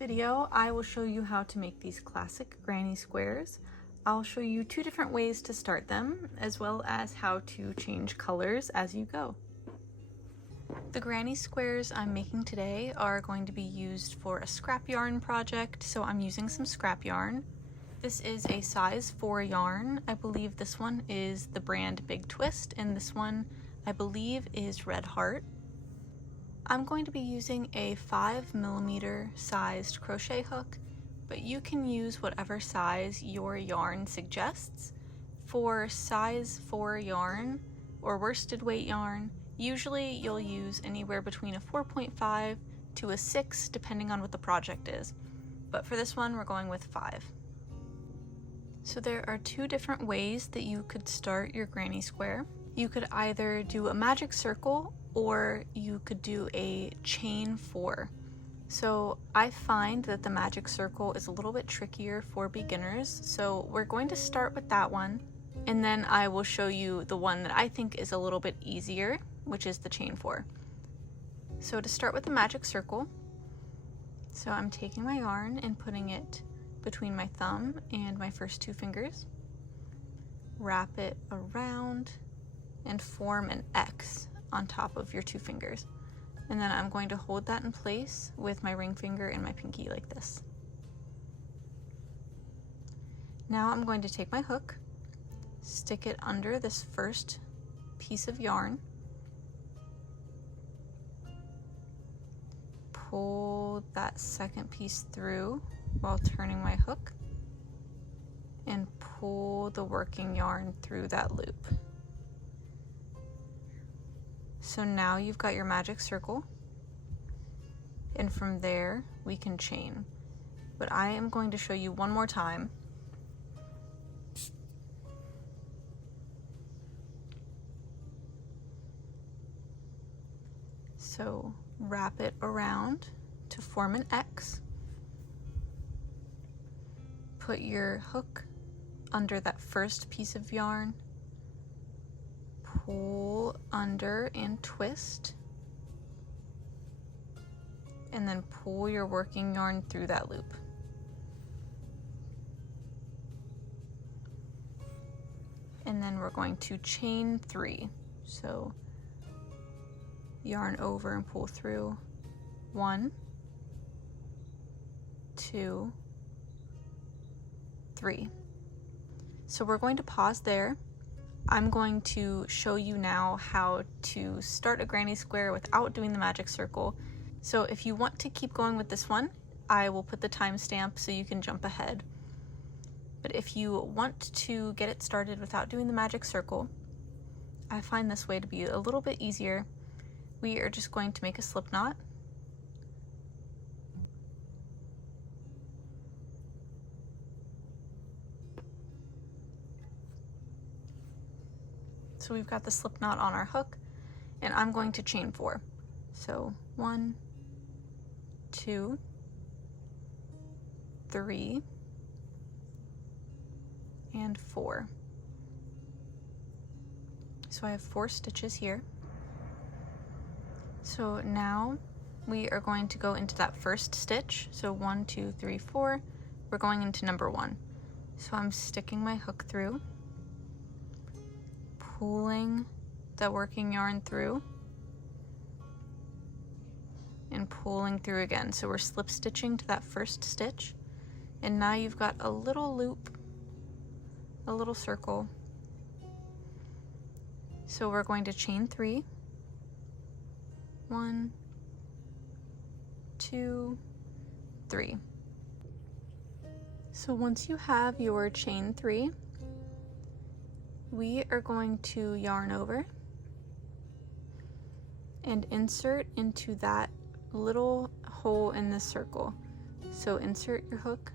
video, I will show you how to make these classic granny squares. I'll show you two different ways to start them, as well as how to change colors as you go. The granny squares I'm making today are going to be used for a scrap yarn project, so I'm using some scrap yarn. This is a size 4 yarn. I believe this one is the brand Big Twist, and this one I believe is Red Heart. I'm going to be using a 5mm sized crochet hook, but you can use whatever size your yarn suggests. For size 4 yarn or worsted weight yarn, usually you'll use anywhere between a 4.5 to a 6 depending on what the project is, but for this one we're going with 5. So there are two different ways that you could start your granny square. You could either do a magic circle or you could do a chain 4. So I find that the magic circle is a little bit trickier for beginners, so we're going to start with that one, and then I will show you the one that I think is a little bit easier, which is the chain 4. So to start with the magic circle, so I'm taking my yarn and putting it between my thumb and my first 2 fingers, wrap it around and form an X on top of your 2 fingers. And then I'm going to hold that in place with my ring finger and my pinky like this. Now I'm going to take my hook, stick it under this first piece of yarn, pull that second piece through while turning my hook, and pull the working yarn through that loop. So now you've got your magic circle, and from there we can chain. But I am going to show you one more time. So wrap it around to form an X. Put your hook under that first piece of yarn, pull under and twist, and then pull your working yarn through that loop. And then we're going to chain 3. So yarn over and pull through. 1, 2, 3. So we're going to pause there. I'm going to show you now how to start a granny square without doing the magic circle. So if you want to keep going with this one, I will put the timestamp so you can jump ahead. But if you want to get it started without doing the magic circle, I find this way to be a little bit easier. We are just going to make a slip knot. So we've got the slip knot on our hook, and I'm going to chain 4. So 1, 2, 3, and 4. So I have 4 stitches here. So now we are going to go into that first stitch. So 1, 2, 3, 4. We're going into number 1. So I'm sticking my hook through, pulling the working yarn through, and pulling through again. So we're slip stitching to that first stitch, and now you've got a little loop, a little circle. So we're going to chain 3. 1, 2, 3. So once you have your chain 3, we are going to yarn over and insert into that little hole in the circle. So insert your hook,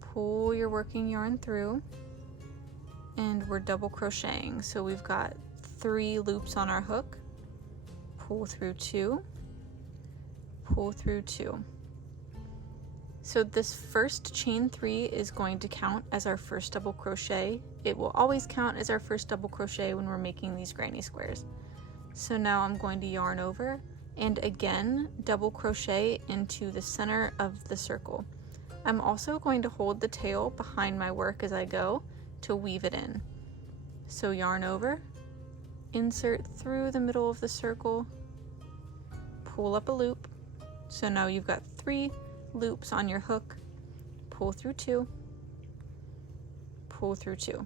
pull your working yarn through, and we're double crocheting. So we've got 3 loops on our hook, pull through 2, pull through 2. So this first chain 3 is going to count as our first double crochet. It will always count as our first double crochet when we're making these granny squares. So now I'm going to yarn over and again double crochet into the center of the circle. I'm also going to hold the tail behind my work as I go to weave it in. So yarn over, insert through the middle of the circle, pull up a loop. So now you've got 3 loops on your hook, pull through 2, pull through 2.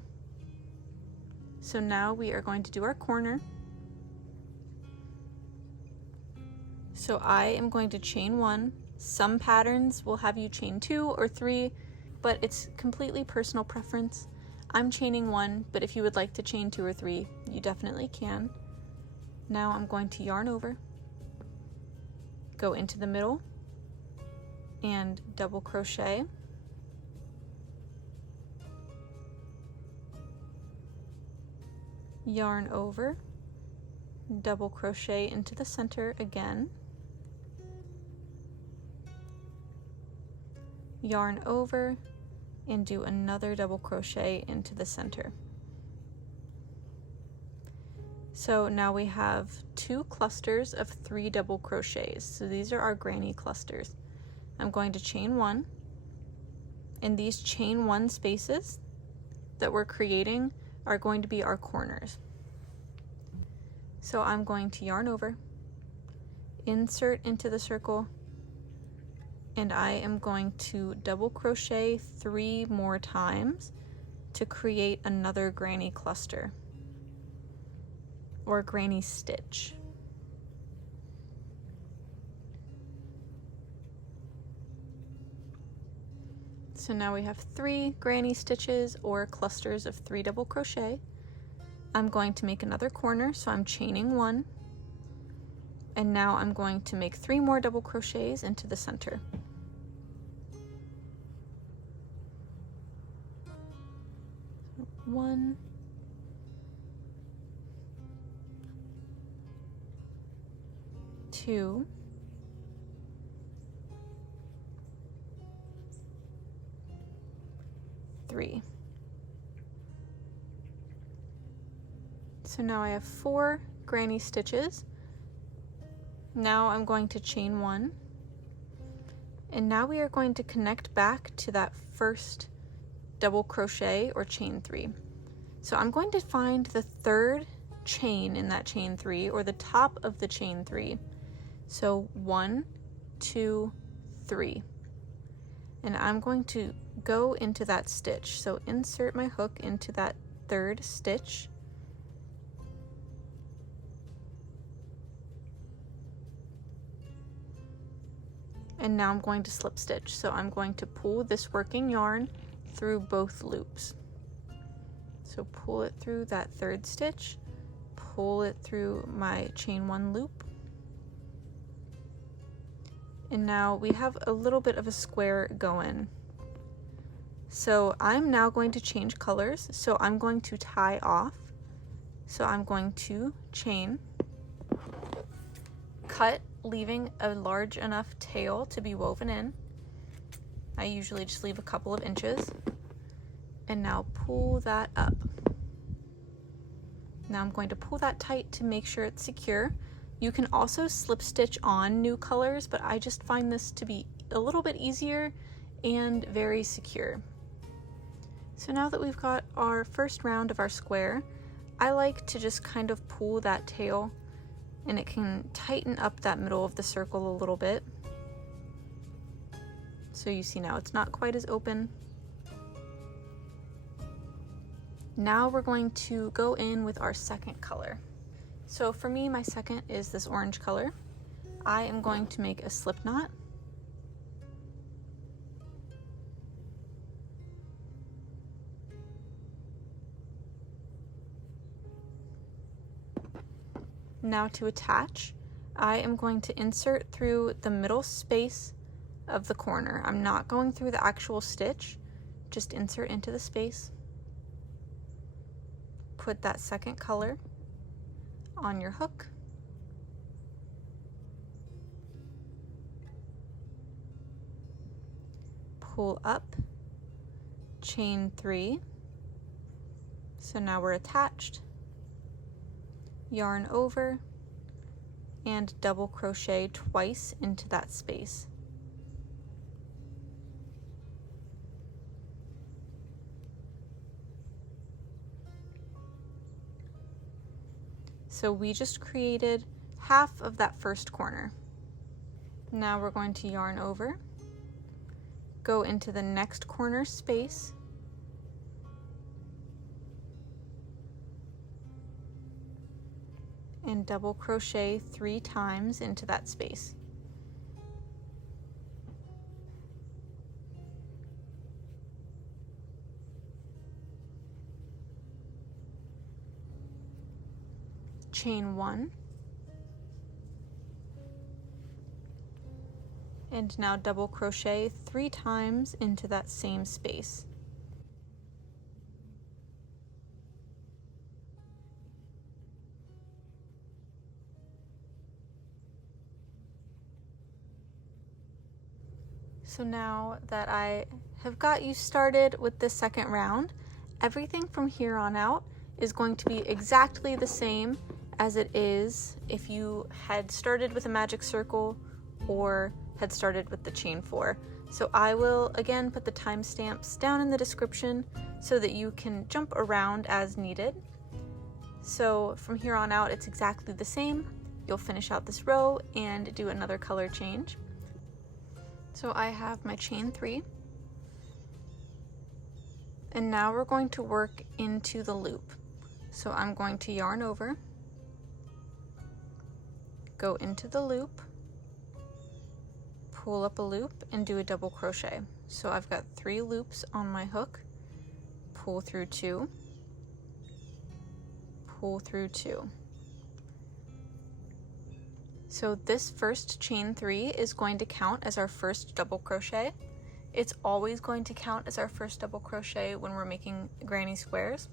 So now we are going to do our corner. So I am going to chain 1. Some patterns will have you chain 2 or 3, but it's completely personal preference. I'm chaining 1, but if you would like to chain 2 or 3, you definitely can. Now I'm going to yarn over, go into the middle, and double crochet. Yarn over, double crochet into the center again, yarn over, and do another double crochet into the center. So now we have 2 clusters of 3 double crochets. So these are our granny clusters. I'm going to chain 1, and these chain 1 spaces that we're creating are going to be our corners. So I'm going to yarn over, insert into the circle, and I am going to double crochet 3 more times to create another granny cluster or granny stitch. So now we have 3 granny stitches or clusters of 3 double crochet. I'm going to make another corner, so I'm chaining 1, and now I'm going to make 3 more double crochets into the center. One, 2, 3. So now I have 4 granny stitches. Now I'm going to chain 1, and now we are going to connect back to that first double crochet or chain 3. So I'm going to find the 3rd chain in that chain 3, or the top of the chain 3. So 1, 2, 3. And I'm going to go into that stitch. So insert my hook into that 3rd stitch. And now I'm going to slip stitch. So I'm going to pull this working yarn through both loops. So pull it through that 3rd stitch, pull it through my chain 1 loop. And now we have a little bit of a square going. So I'm now going to change colors. So I'm going to tie off. So I'm going to chain, cut, leaving a large enough tail to be woven in. I usually just leave a couple of inches. And now pull that up. Now I'm going to pull that tight to make sure it's secure. You can also slip stitch on new colors, but I just find this to be a little bit easier and very secure. So now that we've got our first round of our square, I like to just kind of pull that tail, and it can tighten up that middle of the circle a little bit. So you see now it's not quite as open. Now we're going to go in with our second color. So for me, my second is this orange color. I am going to make a slip knot. Now to attach, I am going to insert through the middle space of the corner. I'm not going through the actual stitch, just insert into the space. Put that second color on your hook. Pull up, chain 3. So now we're attached. Yarn over, and double crochet twice into that space. So we just created half of that first corner. Now we're going to yarn over, go into the next corner space, and double crochet 3 times into that space. Chain 1, and now double crochet 3 times into that same space. So now that I have got you started with the second round, everything from here on out is going to be exactly the same as it is if you had started with a magic circle or had started with the chain 4. So I will again put the timestamps down in the description so that you can jump around as needed. So from here on out it's exactly the same. You'll finish out this row and do another color change. So I have my chain 3, and now we're going to work into the loop. So I'm going to yarn over, go into the loop, pull up a loop, and do a double crochet. So I've got 3 loops on my hook, pull through 2, pull through 2. So this first chain 3 is going to count as our first double crochet. It's always going to count as our first double crochet when we're making granny squares.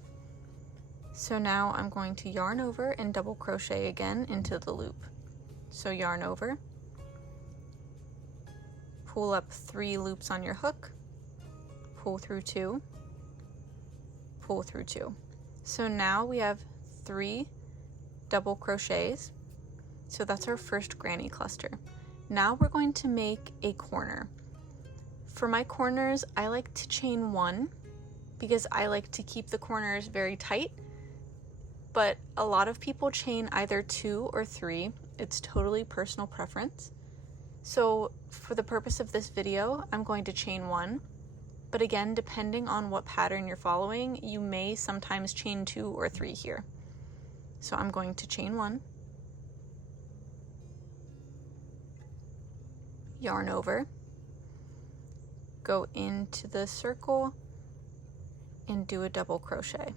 So now I'm going to yarn over and double crochet again into the loop. So yarn over, pull up 3 loops on your hook, pull through 2, pull through 2. So now we have 3 double crochets. So that's our first granny cluster. Now we're going to make a corner. For my corners, I like to chain 1 because I like to keep the corners very tight, but a lot of people chain either 2 or 3. It's totally personal preference. So for the purpose of this video, I'm going to chain 1, but again, depending on what pattern you're following, you may sometimes chain 2 or 3 here. So I'm going to chain 1, yarn over, go into the circle, and do a double crochet.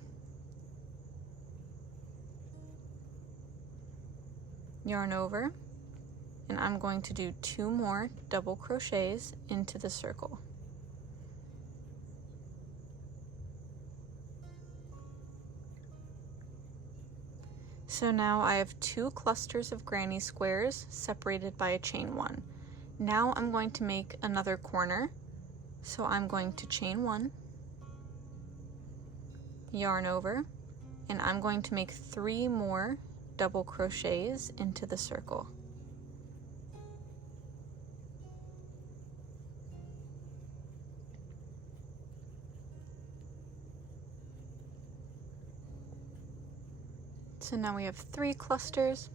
Yarn over, and I'm going to do 2 more double crochets into the circle. So now I have 2 clusters of granny squares separated by a chain 1. Now I'm going to make another corner. So I'm going to chain 1, yarn over, and I'm going to make 3 more double crochets into the circle. So now we have 3 clusters,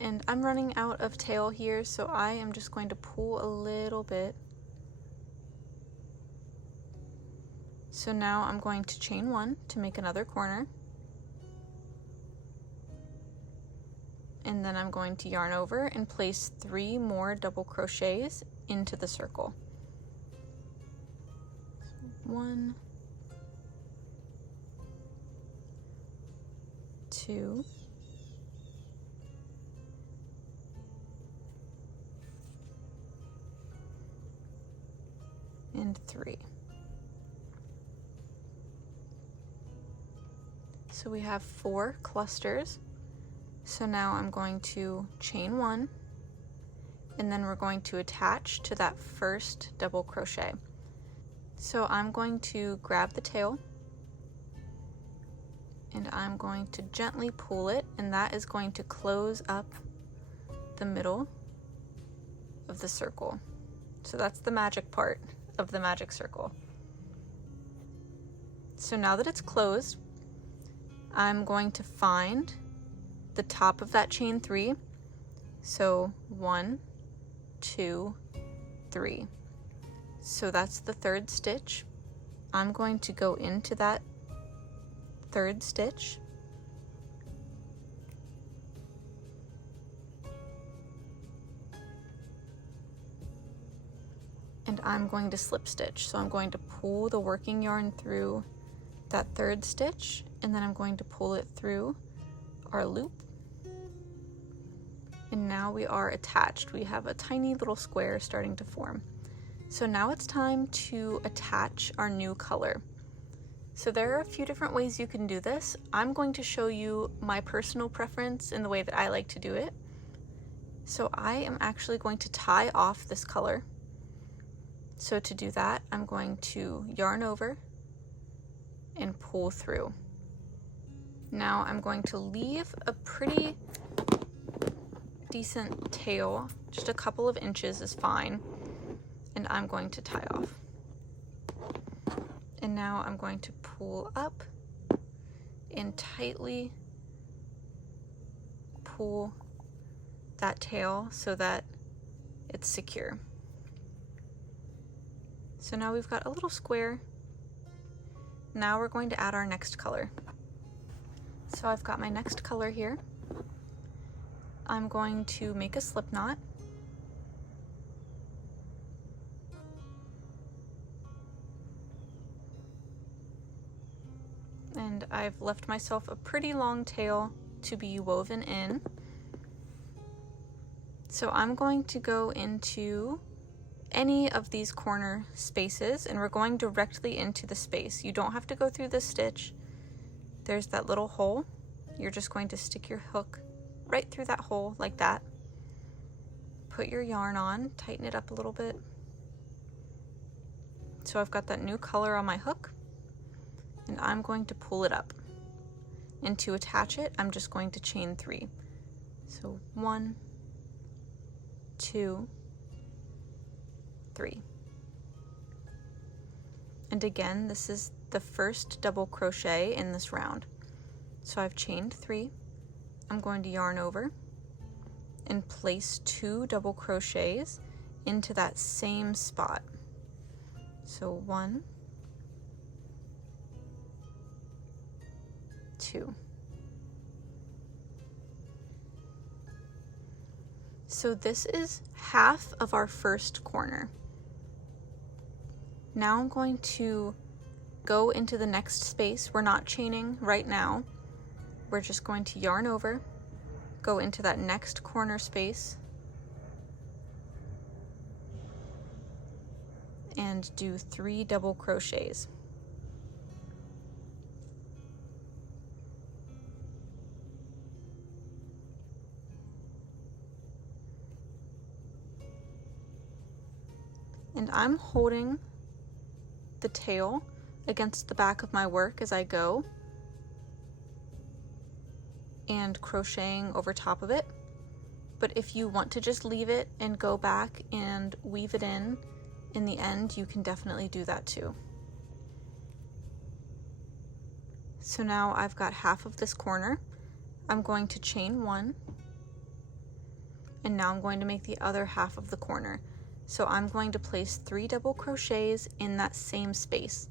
and I'm running out of tail here, so I am just going to pull a little bit. So now I'm going to chain 1 to make another corner, and then I'm going to yarn over and place 3 more double crochets into the circle. 1, 2, and 3. So we have 4 clusters. So now I'm going to chain 1, and then we're going to attach to that first double crochet. So I'm going to grab the tail, and I'm going to gently pull it and that is going to close up the middle of the circle. So that's the magic part of the magic circle. So now that it's closed, I'm going to find the top of that chain 3. So 1, 2, 3. So that's the 3rd stitch. I'm going to go into that 3rd stitch, and I'm going to slip stitch. So I'm going to pull the working yarn through that 3rd stitch, and then I'm going to pull it through our loop. And now we are attached. We have a tiny little square starting to form. So now it's time to attach our new color. So there are a few different ways you can do this. I'm going to show you my personal preference in the way that I like to do it. So I am actually going to tie off this color. So to do that, I'm going to yarn over and pull through. Now I'm going to leave a pretty decent tail, just a couple of inches is fine, and I'm going to tie off. And now I'm going to pull up and tightly pull that tail so that it's secure. So now we've got a little square. Now we're going to add our next color. So I've got my next color here. I'm going to make a slip knot. And I've left myself a pretty long tail to be woven in. So I'm going to go into any of these corner spaces, and we're going directly into the space. You don't have to go through this stitch. There's that little hole. You're just going to stick your hook right through that hole like that. Put your yarn on, tighten it up a little bit. So I've got that new color on my hook, and I'm going to pull it up. And to attach it, I'm just going to chain 3. So 1, 2, 3. And again, this is the first double crochet in this round. So I've chained 3. I'm going to yarn over and place 2 double crochets into that same spot. So 1, 2. So this is half of our first corner. Now I'm going to go into the next space. We're not chaining right now. We're just going to yarn over, go into that next corner space, and do 3 double crochets. And I'm holding the tail against the back of my work as I go and crocheting over top of it. But if you want to just leave it and go back and weave it in the end, you can definitely do that too. So now I've got half of this corner. I'm going to chain 1, and now I'm going to make the other half of the corner. So I'm going to place 3 double crochets in that same space.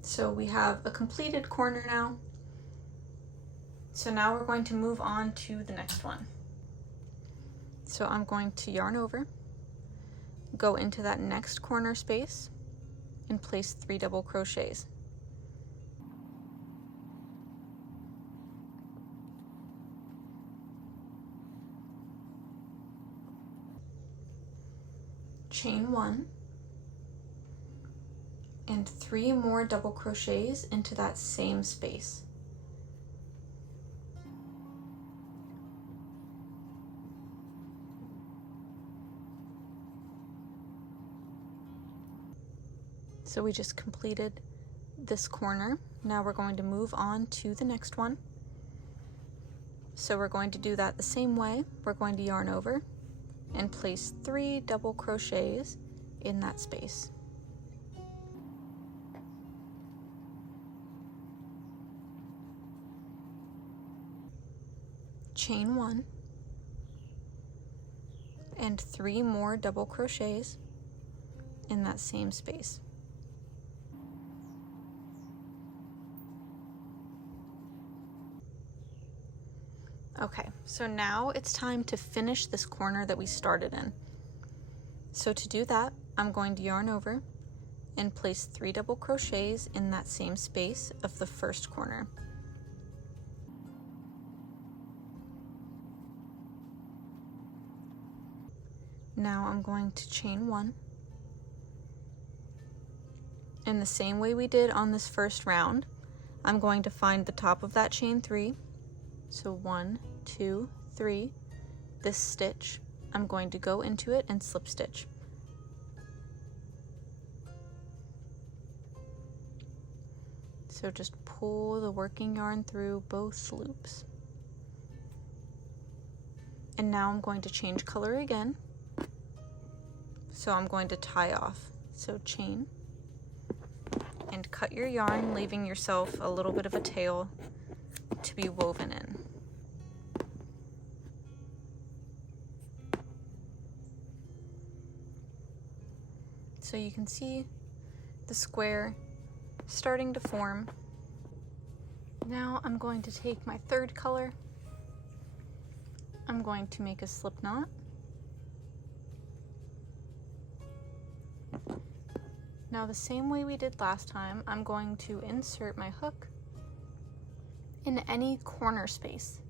So we have a completed corner now. So now we're going to move on to the next one. So I'm going to yarn over, go into that next corner space, and place 3 double crochets. Chain 1, and 3 more double crochets into that same space. So we just completed this corner. Now we're going to move on to the next one. So we're going to do that the same way. We're going to yarn over and place 3 double crochets in that space. Chain 1 and 3 more double crochets in that same space. Okay, so now it's time to finish this corner that we started in. So to do that, I'm going to yarn over and place 3 double crochets in that same space of the first corner. Now I'm going to chain 1. In the same way we did on this first round, I'm going to find the top of that chain 3. So 1, 2, 3. This stitch, I'm going to go into it and slip stitch. So just pull the working yarn through both loops. And now I'm going to change color again. So I'm going to tie off. So chain and cut your yarn, leaving yourself a little bit of a tail to be woven in. So you can see the square starting to form. Now I'm going to take my third color. I'm going to make a slip knot. Now the same way we did last time, I'm going to insert my hook in any corner space.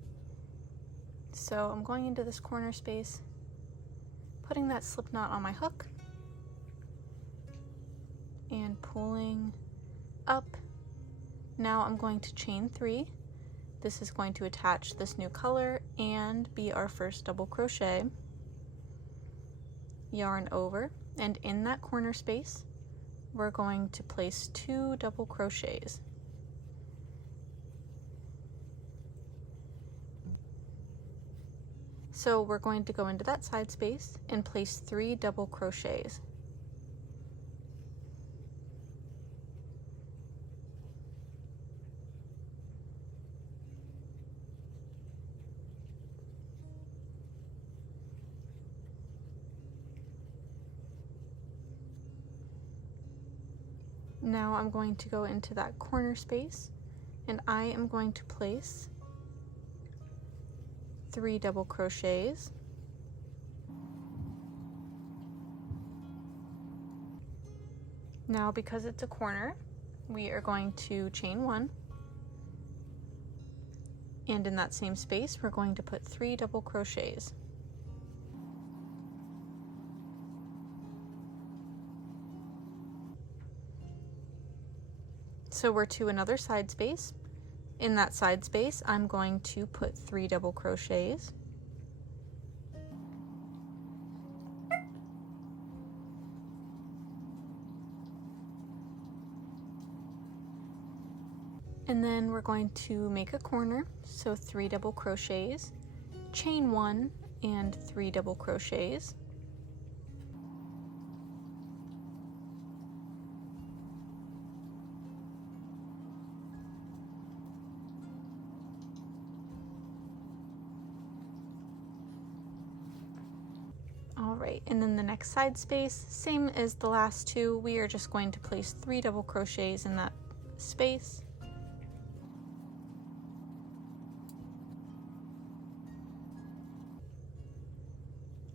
So I'm going into this corner space, putting that slip knot on my hook, and pulling up. Now I'm going to chain 3. This is going to attach this new color and be our first double crochet. Yarn over, and in that corner space, we're going to place 2 double crochets. So we're going to go into that side space and place 3 double crochets. Now I'm going to go into that corner space and I am going to place 3 double crochets. Now because it's a corner, we are going to chain 1, and in that same space we're going to put 3 double crochets. So we're to another side space. In that side space, I'm going to put 3 double crochets. And then we're going to make a corner, so 3 double crochets, chain 1 and 3 double crochets. Alright, and then the next side space, same as the last 2, we are just going to place 3 double crochets in that space.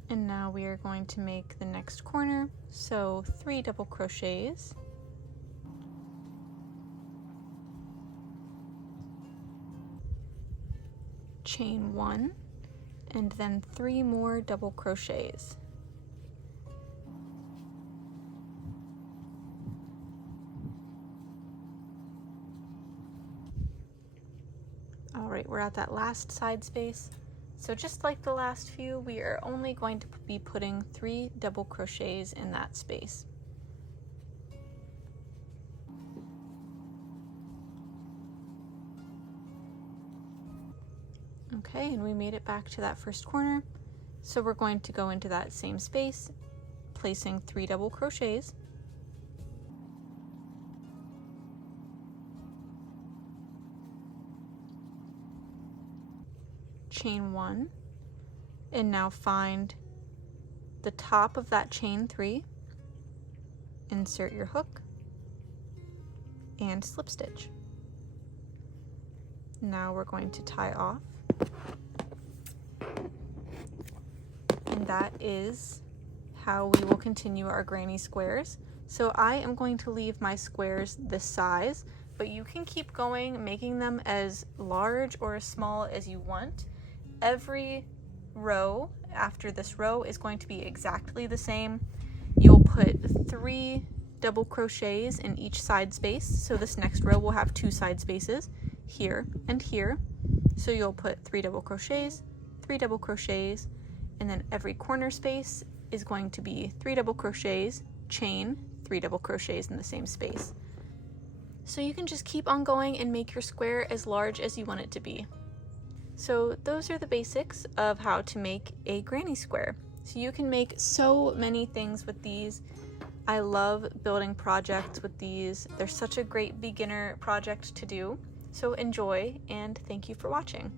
And now we are going to make the next corner, so 3 double crochets. Chain 1, and then 3 more double crochets. Alright, we're at that last side space. So just like the last few, we are only going to be putting 3 double crochets in that space. Okay, and we made it back to that first corner. So we're going to go into that same space, placing 3 double crochets. Chain 1, and now find the top of that chain 3, insert your hook, and slip stitch. Now we're going to tie off, and that is how we will continue our granny squares. So I am going to leave my squares this size, but you can keep going, making them as large or as small as you want. Every row after this row is going to be exactly the same. You'll put 3 double crochets in each side space. So this next row will have 2 side spaces, here and here. So you'll put 3 double crochets, 3 double crochets, and then every corner space is going to be 3 double crochets, chain, 3 double crochets in the same space. So you can just keep on going and make your square as large as you want it to be. So those are the basics of how to make a granny square. So you can make so many things with these. I love building projects with these. They're such a great beginner project to do. So enjoy, and thank you for watching.